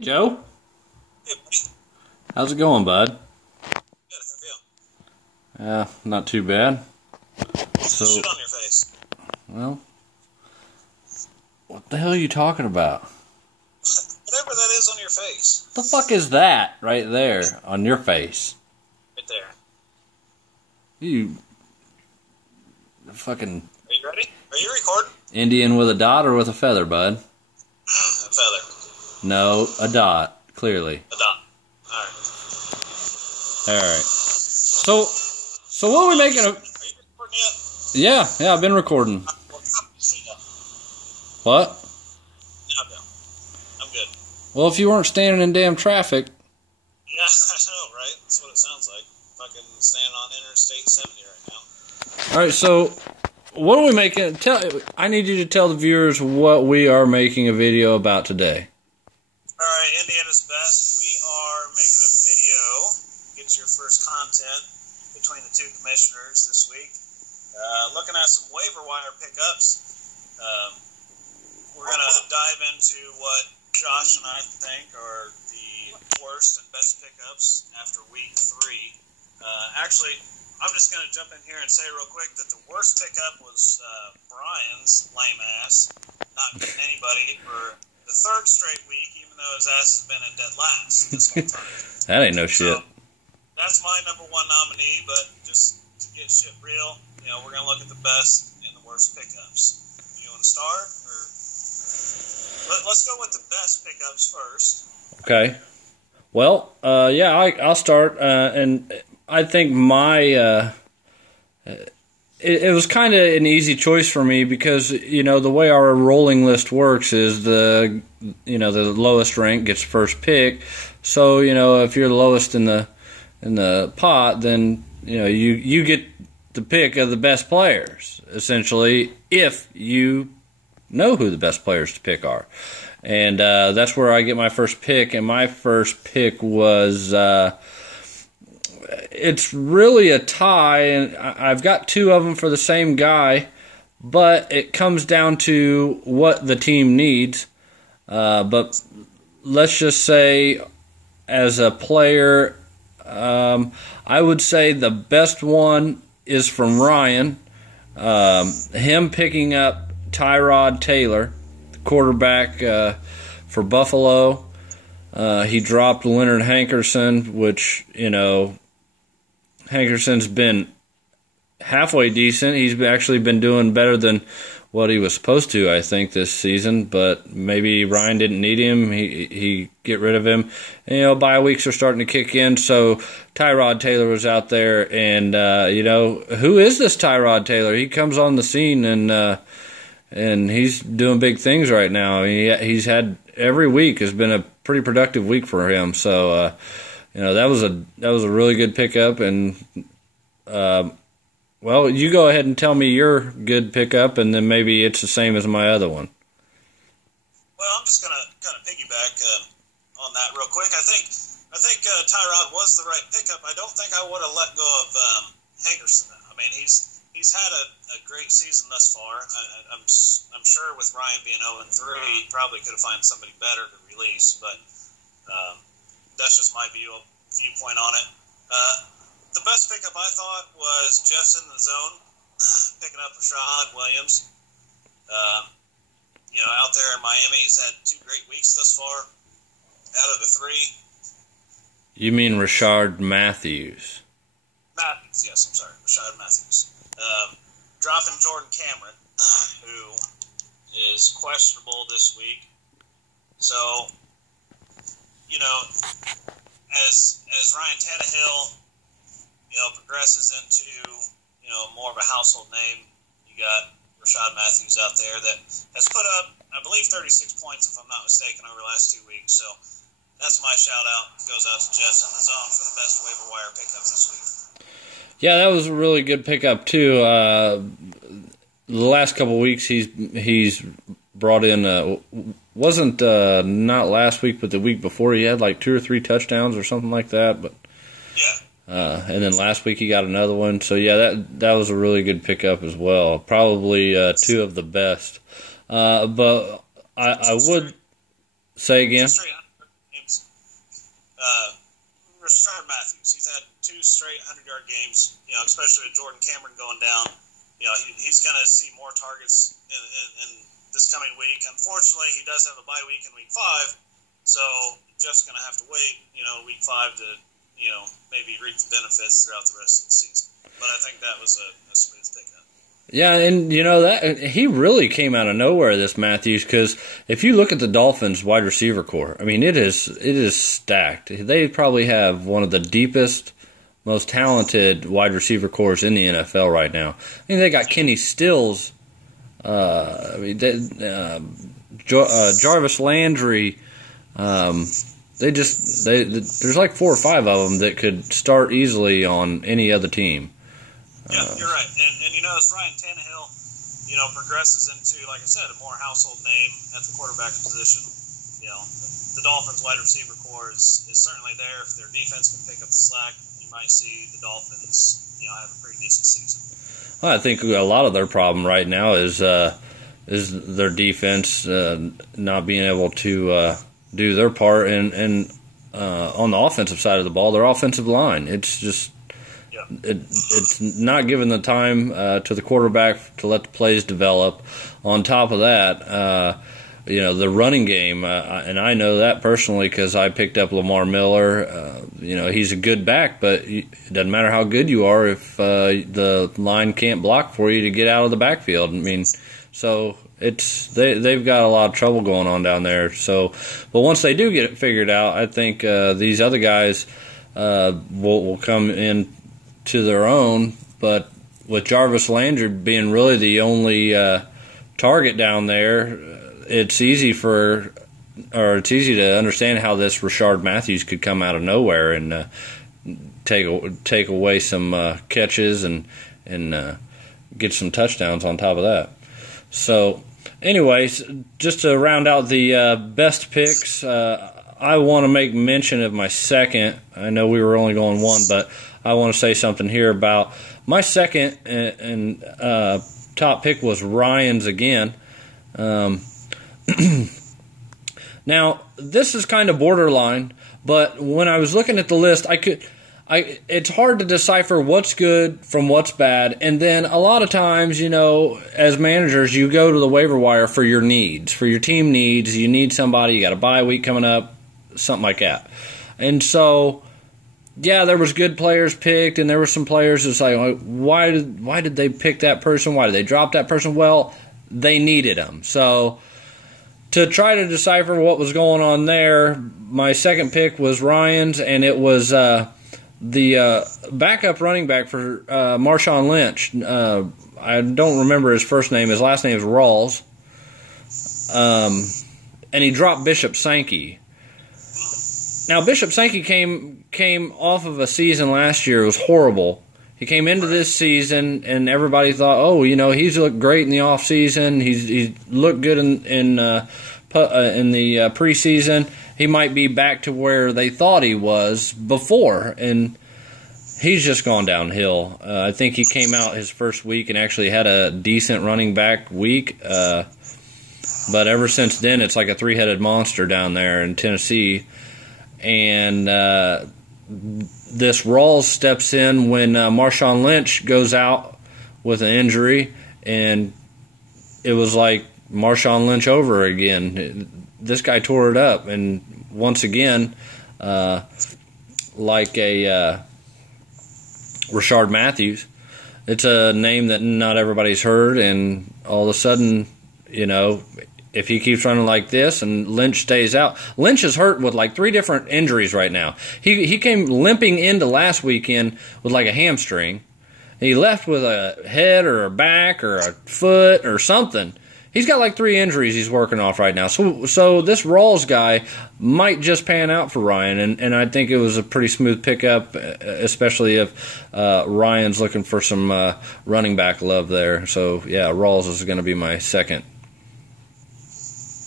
Joe, Hey, buddy. how's it going, bud? Good, how are you? Not too bad. So, Shit on your face. well, what the hell are you talking about? Whatever that is on your face. What the fuck is that right there on your face? Right there. You fucking Are you ready? Are you recording? Indian with a dot or with a feather, bud? A feather. No, a dot, clearly. A dot. Alright. Alright. So what are we making of... Are you recording yet? Yeah, I've been recording. What? No, no. I'm good. Well, if you weren't standing in damn traffic... Yeah, I know, right? That's what it sounds like. Fucking standing on Interstate 70 right now. Alright, so... what are we making? I need you to tell the viewers what we are making a video about today. Alright, Indiana's best. We are making a video. Get your first content between the two commissioners this week. Looking at some waiver wire pickups. We're going to dive into what Josh and I think are the worst and best pickups after week 3. Actually, I'm just going to jump in here and say real quick that the worst pickup was Brian's lame ass not getting anybody for the third straight week, even though his ass has been in dead last this whole time. That ain't no shit. So, that's my number one nominee, but just to get shit real, we're going to look at the best and the worst pickups. You want to start? Let's go with the best pickups first. Okay. Well, I'll start, and I think my it was kind of an easy choice for me because the way our rolling list works is the lowest rank gets first pick. So if you're the lowest in the pot, then you get the pick of the best players essentially if you know who the best players to pick are. And that's where I get my first pick, and my first pick was it's really a tie, and I've got two of them for the same guy, but it comes down to what the team needs. But let's just say, as a player, I would say the best one is from Ryan. Him picking up Tyrod Taylor, quarterback for Buffalo. He dropped Leonard Hankerson, which, Hankerson's been halfway decent. He's actually been doing better than what he was supposed to, I think, this season. But maybe Ryan didn't need him. He get rid of him. And, bye weeks are starting to kick in. So Tyrod Taylor was out there. And, who is this Tyrod Taylor? He comes on the scene and he's doing big things right now. He's had every week has been a pretty productive week for him. So, that was a really good pickup. And you go ahead and tell me your good pickup, and then maybe it's the same as my other one. Well, I'm just gonna kind of piggyback on that real quick. I think Tyrod was the right pickup. I don't think I would have let go of Hankerson. I mean, he's had a great season thus far. I'm sure with Ryan being 0-3, he probably could have found somebody better to release, but that's just my viewpoint on it. The best pickup I thought was Jeff's in the zone, picking up Rashad Williams. Out there in Miami, he's had 2 great weeks thus far out of the 3. You mean Rashard Matthews? Matthews, yes, I'm sorry, Rashad Matthews. Dropping Jordan Cameron, who is questionable this week. So, as Ryan Tannehill, progresses into, more of a household name, you got Rashad Matthews out there that has put up, I believe, 36 points, if I'm not mistaken, over the last 2 weeks. So that's my shout-out. Goes out to Jess in the zone for the best waiver wire pickup this week. Yeah, that was a really good pickup, too. The last couple of weeks, he's brought in, wasn't not last week, but the week before, he had like 2 or 3 touchdowns or something like that. But yeah. And then last week he got another one. So, yeah, that was a really good pickup as well. Probably 2 of the best. But I would say again. He Rashard Matthews. He's had 2 straight 100-yard games. Especially with Jordan Cameron going down. He's going to see more targets in this coming week. Unfortunately, he does have a bye week in week 5, so Jeff's going to have to wait, week 5 to, maybe reap the benefits throughout the rest of the season. But I think that was a smooth pickup. Yeah, and that he really came out of nowhere, this Matthews, because if you look at the Dolphins' wide receiver core, I mean, it is stacked. They probably have one of the deepest, most talented wide receiver cores in the NFL right now. I mean, they got Kenny Stills, Jarvis Landry. There's like 4 or 5 of them that could start easily on any other team. Yeah, you're right. And as Ryan Tannehill, progresses into, like I said, a more household name at the quarterback position, the Dolphins' wide receiver core is certainly there. If their defense can pick up the slack, you might see the Dolphins, have a pretty decent season. Well, I think a lot of their problem right now is their defense not being able to do their part, and on the offensive side of the ball, their offensive line. It's just it's not giving the time to the quarterback to let the plays develop. On top of that, the running game, and I know that personally because I picked up Lamar Miller. He's a good back, but it doesn't matter how good you are if the line can't block for you to get out of the backfield. I mean, so they've got a lot of trouble going on down there. So, but once they do get it figured out, I think these other guys will come in to their own. But with Jarvis Landry being really the only target down there, it's easy to understand how this Rashard Matthews could come out of nowhere and take away some catches and get some touchdowns on top of that. So, anyways, just to round out the best picks, I want to make mention of my second. I know we were only going one, but I want to say something here about my second and top pick was Ryan's again. Now, this is kind of borderline, but when I was looking at the list, it's hard to decipher what's good from what's bad. And then a lot of times, as managers, you go to the waiver wire for your needs, for your team needs. You need somebody, you got a bye week coming up, something like that. And so, yeah, there was good players picked, and there were some players that's like, why did they pick that person? Why did they drop that person? Well, they needed them. So to try to decipher what was going on there, my second pick was Ryan's, and it was the backup running back for Marshawn Lynch. I don't remember his first name. His last name is Rawls. And he dropped Bishop Sankey. Now, Bishop Sankey came off of a season last year. It was horrible. He came into this season, and everybody thought, he's looked great in the off season. He's looked good in the preseason. He might be back to where they thought he was before, and he's just gone downhill. I think he came out his first week and actually had a decent running back week, but ever since then, it's like a three-headed monster down there in Tennessee. And this Rawls steps in when Marshawn Lynch goes out with an injury, and it was like Marshawn Lynch over again. This guy tore it up, and once again, like a Rashard Matthews, it's a name that not everybody's heard, and all of a sudden, if he keeps running like this and Lynch stays out, Lynch is hurt with like 3 different injuries right now. He came limping into last weekend with like a hamstring. He left with a head or a back or a foot or something. He's got like 3 injuries he's working off right now. So this Rawls guy might just pan out for Ryan, and I think it was a pretty smooth pickup, especially if Ryan's looking for some running back love there. So yeah, Rawls is going to be my second.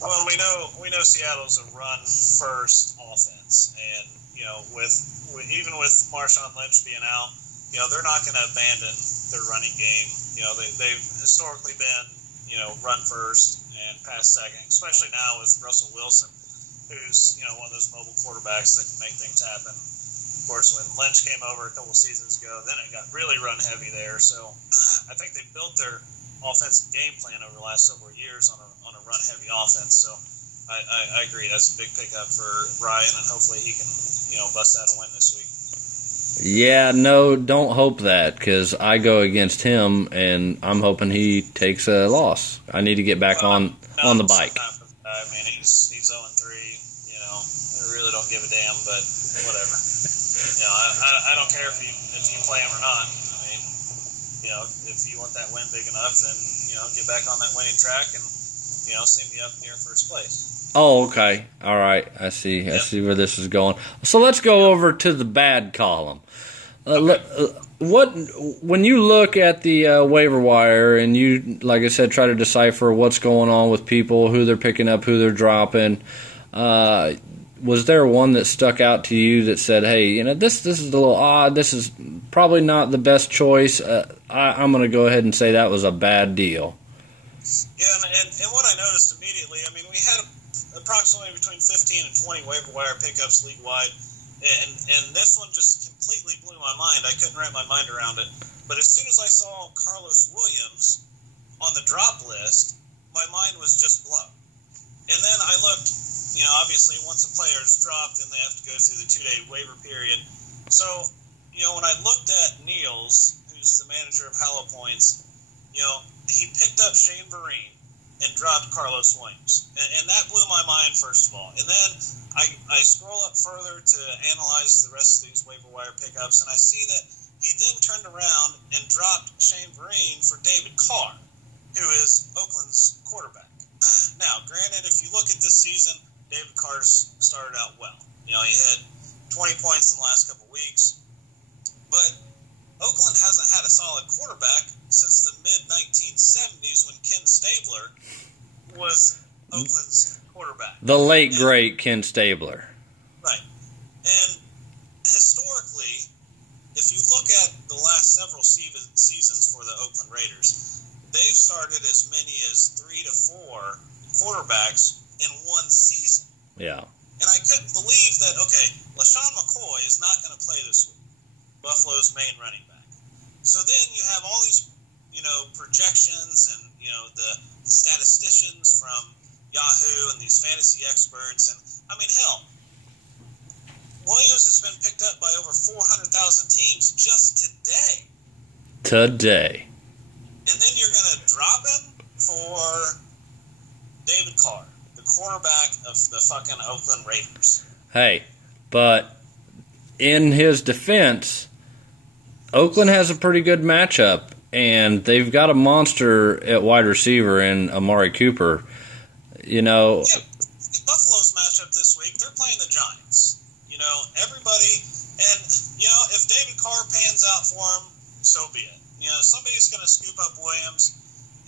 Well, we know Seattle's a run-first offense, and even with Marshawn Lynch being out, they're not going to abandon their running game. They've historically been run first and pass second, especially now with Russell Wilson who's, one of those mobile quarterbacks that can make things happen. Of course, when Lynch came over a couple seasons ago, then it got really run heavy there. So I think they built their offensive game plan over the last several years on a run heavy offense. So I agree. That's a big pickup for Ryan, and hopefully he can, bust out a win this week. Yeah, no, don't hope that, because I go against him, and I'm hoping he takes a loss. I need to get back on the bike. I mean, he's 0-3. I really don't give a damn, but whatever. I don't care if you play him or not. I mean, if you want that win big enough, then get back on that winning track and see me up near first place. Oh, okay. All right. I see. Yep. I see where this is going. So let's go over to the bad column. When you look at the waiver wire and you, like I said, try to decipher what's going on with people, who they're picking up, who they're dropping, was there one that stuck out to you that said, hey, this is a little odd, this is probably not the best choice, I'm going to go ahead and say that was a bad deal? Yeah, and what I noticed immediately, I mean, we had approximately between 15 and 20 waiver wire pickups league-wide, and this one just completely blew my mind. I couldn't wrap my mind around it. But as soon as I saw Carlos Williams on the drop list, my mind was just blown. And then I looked, obviously once a player is dropped, then they have to go through the 2-day waiver period. So, when I looked at Niels, who's the manager of Hollow Points, he picked up Shane Vereen and dropped Carlos Williams. And that blew my mind, first of all. And then I scroll up further to analyze the rest of these waiver wire pickups, and I see that he then turned around and dropped Shane Vereen for David Carr, who is Oakland's quarterback. Now, granted, if you look at this season, David Carr's started out well. He had 20 points in the last couple weeks. But Oakland hasn't had a solid quarterback since the mid-1970s when Ken Stabler was Oakland's quarterback. The late, great Ken Stabler. Right. And historically, if you look at the last several seasons for the Oakland Raiders, they've started as many as 3 to 4 quarterbacks in one season. Yeah. And I couldn't believe that, LaShawn McCoy is not going to play this week, Buffalo's main running back. So then you have all these, projections and, the statisticians from Yahoo and these fantasy experts. And, hell, Williams has been picked up by over 400,000 teams just today. And then you're going to drop him for David Carr, the quarterback of the fucking Oakland Raiders. Hey, but in his defense, Oakland has a pretty good matchup, and they've got a monster at wide receiver in Amari Cooper. Yeah, Buffalo's matchup this week, they're playing the Giants. Everybody, and, if David Carr pans out for him, so be it. Somebody's going to scoop up Williams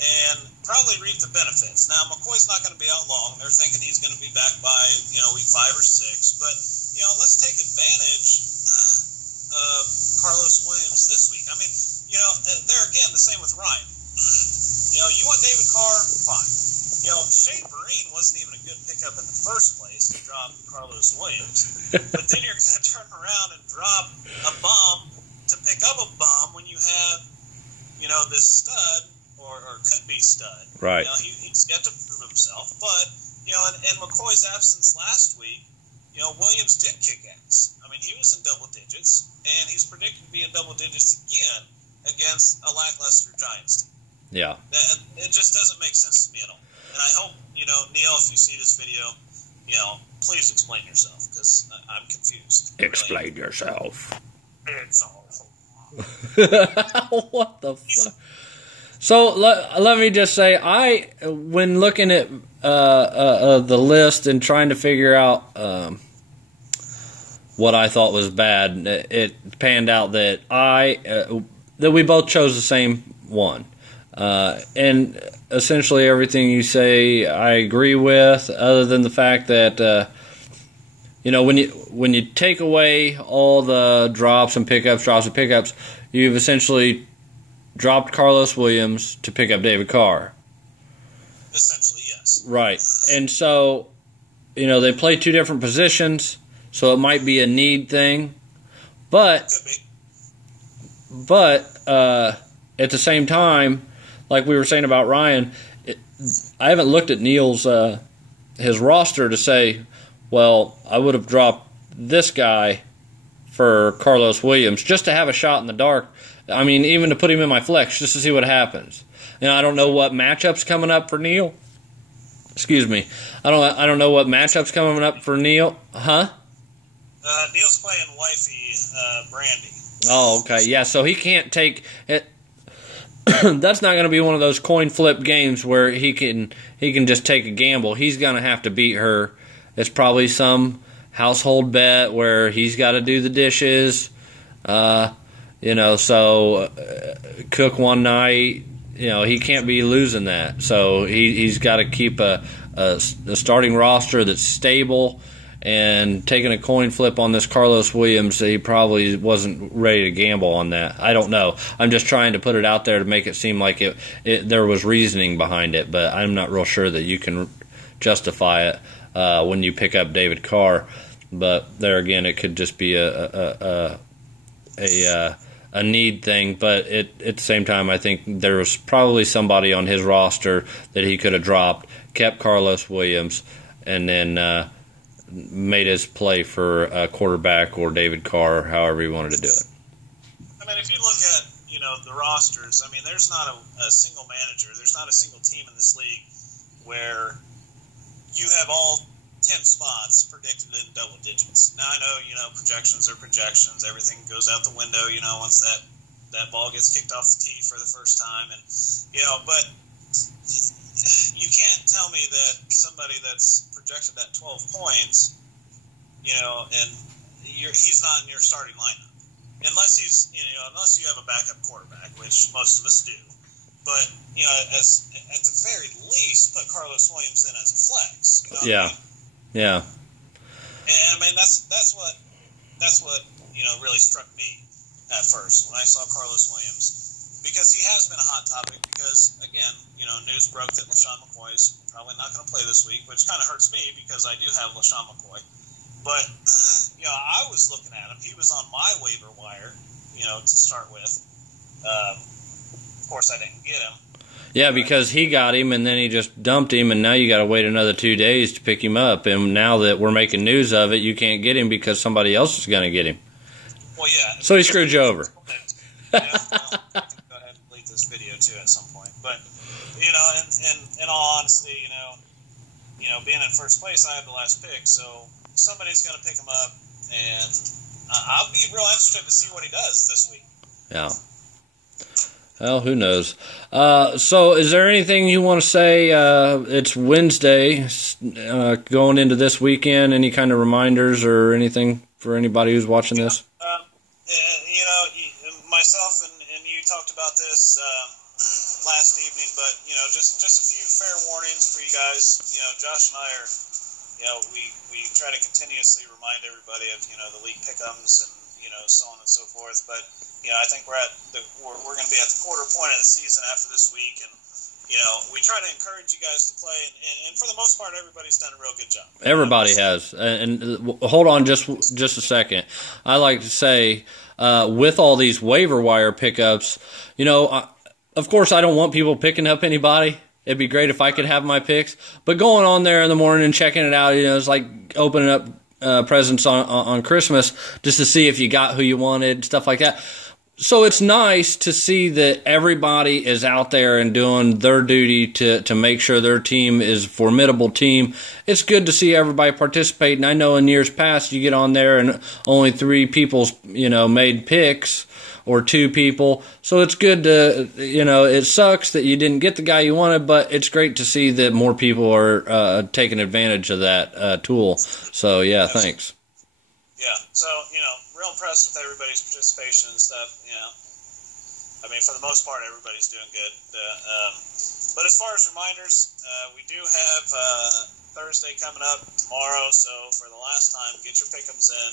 and probably reap the benefits. Now, McCoy's not going to be out long. They're thinking he's going to be back by, week 5 or 6. But, let's take advantage of Carlos Williams this week. There again, the same with Ryan. You want David Carr? Fine. Shane Vereen wasn't even a good pickup in the first place to drop Carlos Williams. But then you're going to turn around and drop a bum to pick up a bum when you have, this stud, or could be stud. Right. He's got to prove himself. But, in McCoy's absence last week, Williams did kick ass. He was in double digits, and he's predicted to be in double digits again against a lackluster Giants team. Yeah. It just doesn't make sense to me at all. And I hope, Neil, if you see this video, please explain yourself, because I'm confused. Explain yourself. It's all. What the fuck? So let me just say, when looking at the list and trying to figure out what I thought was bad, it panned out that that we both chose the same one, and essentially everything you say I agree with, other than the fact that when you take away all the drops and pickups, you've essentially dropped Carlos Williams to pick up David Carr. Essentially, yes. Right. And so they play two different positions, so it might be a need thing. But at the same time, like we were saying about Ryan, I haven't looked at Neil's his roster to say, well, I would have dropped this guy for Carlos Williams just to have a shot in the dark. I mean, even to put him in my flex just to see what happens. I don't know what matchups coming up for Neil. Excuse me. I don't know what matchups coming up for Neil. Huh? Neil's playing wifey Brandy. Oh, okay. Yeah, so he can't take it. That's not going to be one of those coin flip games where he can just take a gamble. He's going to have to beat her. It's probably some household bet where he's got to do the dishes. So cook one night. He can't be losing that. So he's got to keep a starting roster that's stable. And taking a coin flip on this Carlos Williams, he probably wasn't ready to gamble on that. I don't know. I'm just trying to put it out there to make it seem like there was reasoning behind it, but I'm not real sure that you can justify it when you pick up David Carr. But there again, it could just be a need thing. But at the same time, I think there was probably somebody on his roster that he could have dropped, kept Carlos Williams, and then made his play for a quarterback or David Carr, or however he wanted to do it. I mean, if you look at the rosters, I mean, there's not a single manager, there's not a single team in this league where you have all 10 spots predicted in double digits. Now I know projections are projections, everything goes out the window once that ball gets kicked off the tee for the first time, and but you can't tell me that somebody that's projected at 12 points, and he's not in your starting lineup, unless unless you have a backup quarterback, which most of us do. But as at the very least, put Carlos Williams in as a flex. Yeah, yeah. And I mean that's what really struck me at first when I saw Carlos Williams, because he has been a hot topic. Because again, news broke that LaShawn McCoy is probably not going to play this week, which kind of hurts me because I do have LaShawn McCoy. But I was looking at him; he was on my waiver wire, to start with. Of course, I didn't get him. Yeah, because he got him, and then he just dumped him, and now you got to wait another 2 days to pick him up. And now that we're making news of it, you can't get him because somebody else is going to get him. Well, yeah. So he screwed you over. I can go ahead and delete this video too at some point. But in all honesty, being in first place, I have the last pick, so somebody's going to pick him up, and I'll be real interested to see what he does this week. Yeah. Well, who knows? So is there anything you want to say? It's Wednesday, going into this weekend. Any kind of reminders or anything for anybody who's watching this? Myself and you talked about this last evening, but just a few fair warnings for you guys. Josh and I are, we try to continuously remind everybody of the league pick'ems and so on and so forth. But I think we're going to be at the quarter point of the season after this week, and we try to encourage you guys to play, and for the most part, everybody's done a real good job. Everybody has. And hold on just a second. I like to say, with all these waiver wire pickups, of course I don't want people picking up anybody. It'd be great if I could have my picks. But going on there in the morning and checking it out, it's like opening up presents on Christmas just to see if you got who you wanted, stuff like that. So it's nice to see that everybody is out there and doing their duty to make sure their team is a formidable team. It's good to see everybody participate. And I know in years past you get on there and only 3 people, made picks, or 2 people. So it's good to, it sucks that you didn't get the guy you wanted, but it's great to see that more people are taking advantage of that tool. So, yeah, thanks. Yeah, so, real impressed with everybody's participation and stuff, I mean, for the most part, everybody's doing good. But as far as reminders, we do have Thursday coming up tomorrow, so for the last time, get your pick'ems in,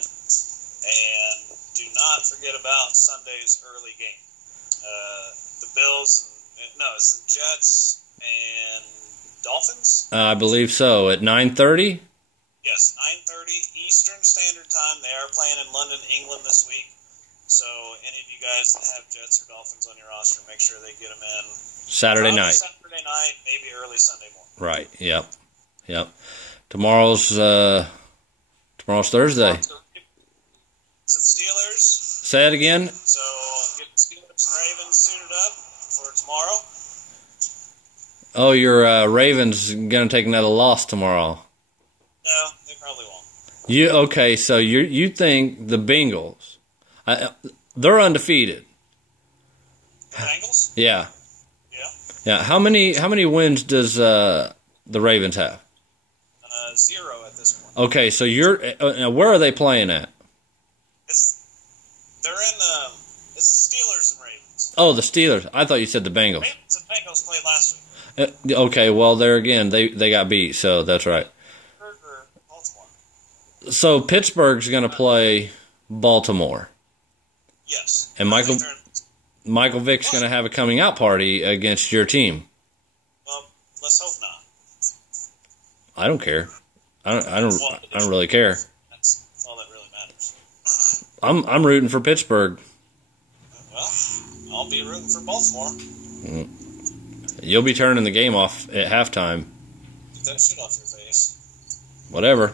and do not forget about Sunday's early game. The Bills, it's the Jets and Dolphins? I believe so, at 9:30? Yes, 9:30 Eastern Standard Time. They are playing in London, England this week. So any of you guys that have Jets or Dolphins on your roster, make sure they get them in Saturday night. Saturday night, maybe early Sunday morning. Right. Yep. Tomorrow's Thursday. It's the Steelers. Say it again. So get the Steelers and Ravens suited up for tomorrow. Oh, your Ravens gonna take another loss tomorrow. No, they probably won't. Okay? So you think the Bengals? They're undefeated. The Bengals? Yeah. Yeah. How many wins does the Ravens have? 0 at this point. Okay, so where are they playing at? They're in it's Steelers and Ravens. Oh, the Steelers. I thought you said the Bengals. Ravens and Bengals played last week. Okay, well there again they got beat, so that's right. Or Baltimore. So Pittsburgh's going to play Baltimore. Yes. And Michael Vick's going to have a coming out party against your team. Well, let's hope not. I don't care. I don't really care. That's all that really matters. I'm rooting for Pittsburgh. Well, I'll be rooting for Baltimore. You'll be turning the game off at halftime. Get that shit off your face. Whatever.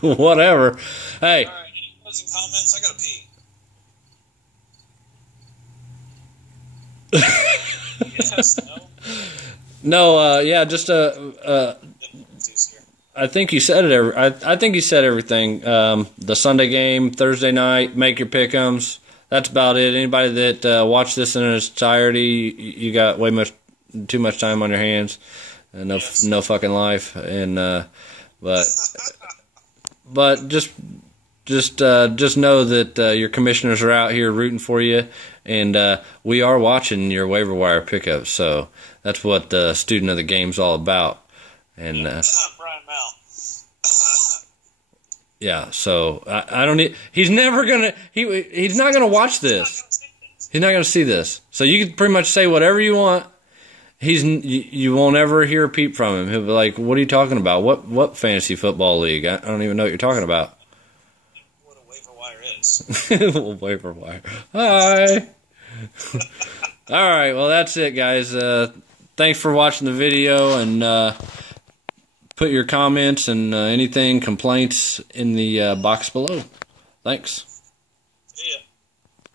Whatever. Hey. All right, any closing comments? I gotta pee. Yes, no? No, yeah, just I think you said it. I think you said everything. The Sunday game, Thursday night, make your pick'ems. That's about it. Anybody that watched this in its entirety, you got too much time on your hands, and no fucking life. And but just know that your commissioners are out here rooting for you, and we are watching your waiver wire pickups. So that's what the student of the game's all about. And Brian Mal. yeah, so I don't need. He's never gonna. He's not gonna watch this. He's not gonna see this. So you can pretty much say whatever you want. You won't ever hear a peep from him. He'll be like, "What are you talking about? What fantasy football league? I don't even know what you're talking about." What a waiver wire is. Waiver wire. Hi. All right. Well, that's it, guys. Thanks for watching the video, and put your comments and complaints in the box below. Thanks.